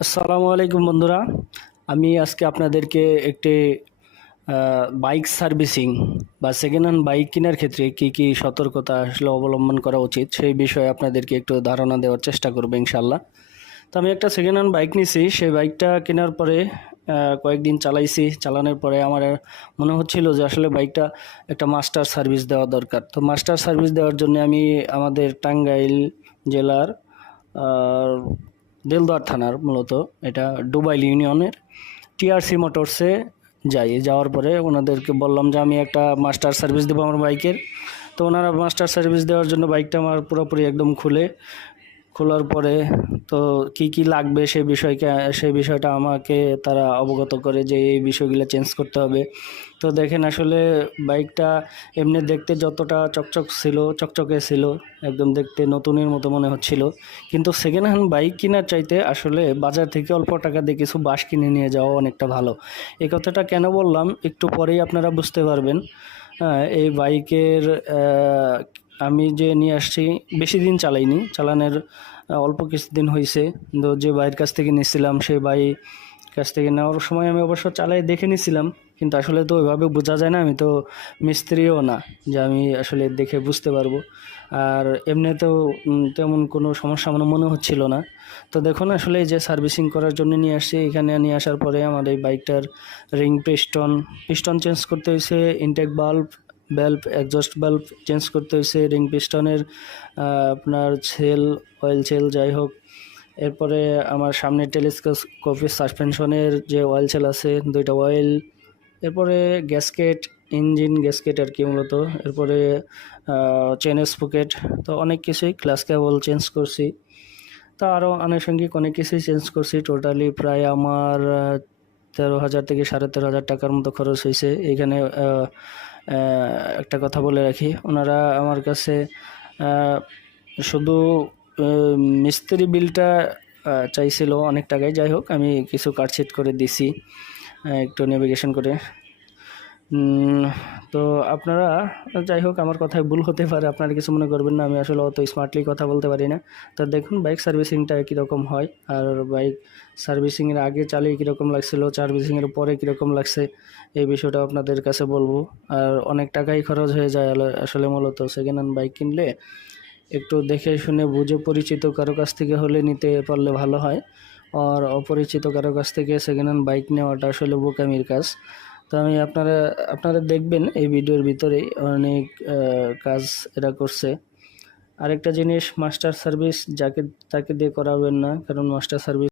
আসসালামু আলাইকুম বন্ধুরা। আমি আজকে আপনাদেরকে একটি বাইক সার্ভিসিং বা সেকেন্ড হ্যান্ড বাইক কেনার ক্ষেত্রে কি কি সতর্কতা আসলে অবলম্বন করা উচিত সেই বিষয়ে আপনাদেরকে একটু ধারণা দেওয়ার চেষ্টা করবো ইনশাল্লাহ। তো আমি একটা সেকেন্ড হ্যান্ড বাইক নিছি। সেই বাইকটা কেনার পরে কয়েকদিন চালাইছি। চালানোর পরে আমার মনে হচ্ছিল যে আসলে বাইকটা একটা মাস্টার সার্ভিস দেওয়া দরকার। তো মাস্টার সার্ভিস দেওয়ার জন্য আমি আমাদের টাঙ্গাইল জেলার আহ, দেলদুয়ার থানার মূলত এটা ডুবাইল ইউনিয়নের টিআরসি মোটরসে যাওয়ার পরে ওনাদেরকে বললাম যে আমি একটা মাস্টার সার্ভিস দেবো আমার বাইকের। তো ওনারা মাস্টার সার্ভিস দেওয়ার জন্য বাইকটা আমার পুরোপুরি একদম খোলার পরে তো কি কি লাগবে সেই বিষয়টা আমাকে তারা অবগত করে যে এই বিষয়গুলো চেঞ্জ করতে হবে। তো দেখেন আসলে বাইকটা এমনি দেখতে যতটা চকচকে ছিল, একদম দেখতে নতুনের মতো মনে হচ্ছিল। কিন্তু সেকেন্ড হ্যান্ড বাইক কেনার চাইতে আসলে বাজার থেকে অল্প টাকা দিয়ে কিছু বাস কিনে নিয়ে যাওয়া অনেকটা ভালো। এই কথাটা কেন বললাম একটু পরেই আপনারা বুঝতে পারবেন। এই বাইকের আমি যে নিয়ে আসছি বেশি দিন চালাইনি, চালানোর অল্প কিছুদিন হয়েছে। তো যে ভাইয়ের কাছ থেকে নিয়েছিলাম সেই ভাই কাছ থেকে নেওয়ার সময় আমি অবশ্য চালাই দেখে নিয়েছিলাম, কিন্তু আসলে তো ওইভাবে বোঝা যায় না, আমি তো মিস্ত্রিও না যে আমি আসলে দেখে বুঝতে পারবো। আর এমনিতেও তেমন কোনো সমস্যা আমার মনে হচ্ছিল না। তো দেখুন আসলে এই যে সার্ভিসিং করার জন্য নিয়ে আসছি, এখানে নিয়ে আসার পরে আমার এই বাইকটার রিং পিস্টন চেঞ্জ করতে হয়েছে, intact bulb exhaust bulb change করতে হয়েছে, রিং পিস্টনের আপনার অয়েল সেল যাই হোক। এরপরে আমার সামনে টেলিস্কোপিক সাসপেনশনের যে অয়েল সেল আছে দুইটা অয়েল। এরপরে ইঞ্জিন গ্যাসকেট আর কি মূলত। এরপরে চেন স্পকেট, তো অনেক কিছুই, ক্লাস কেবল চেঞ্জ করছি। তো আরও আনুষঙ্গিক অনেক কিছুই চেঞ্জ করছি। টোটালি প্রায় আমার 13,000 থেকে 13,500 টাকার মতো খরচ হয়েছে এখানে। একটা কথা বলে রাখি, ওনারা আমার কাছে শুধু মিস্ত্রি বিলটা চাইছিল অনেক টাকায়। যাই হোক আমি কিছু কাটছিট করে দিছি একটু নেভিগেশন করে। উম, তো আপনারা, যাই হোক আমার কথায় ভুল হতে পারে, আপনারা কিছু মনে করবেন না, আমি আসলে অত স্মার্টলি কথা বলতে পারি না। তো দেখুন বাইক সার্ভিসিংটা কীরকম হয়, আর বাইক সার্ভিসিংয়ের আগে চালিয়ে কীরকম লাগছিল, সার্ভিসিংয়ের পরে কীরকম লাগছে, এই বিষয়টা আপনাদের কাছে বলবো। আর অনেক টাকাই খরচ হয়ে যায় আসলে মূলত সেকেন্ড হ্যান্ড বাইক কিনলে। একটু দেখে শুনে বুঝে পরিচিত কারো কাছ থেকে হলে নিতে পারলে ভালো হয়। আর অপরিচিত কারো কাছ থেকে সেকেন্ড হ্যান্ড বাইক নেওয়াটা আসলে বোকামির কাজ। তো আমি আপনারা দেখবেন এই ভিডিওর ভিতরেই অনেক কাজ এরা করছে। আরেকটা জিনিস, মাস্টার সার্ভিস যাকে তাকে দিয়ে করাবেন না, কারণ মাস্টার সার্ভিস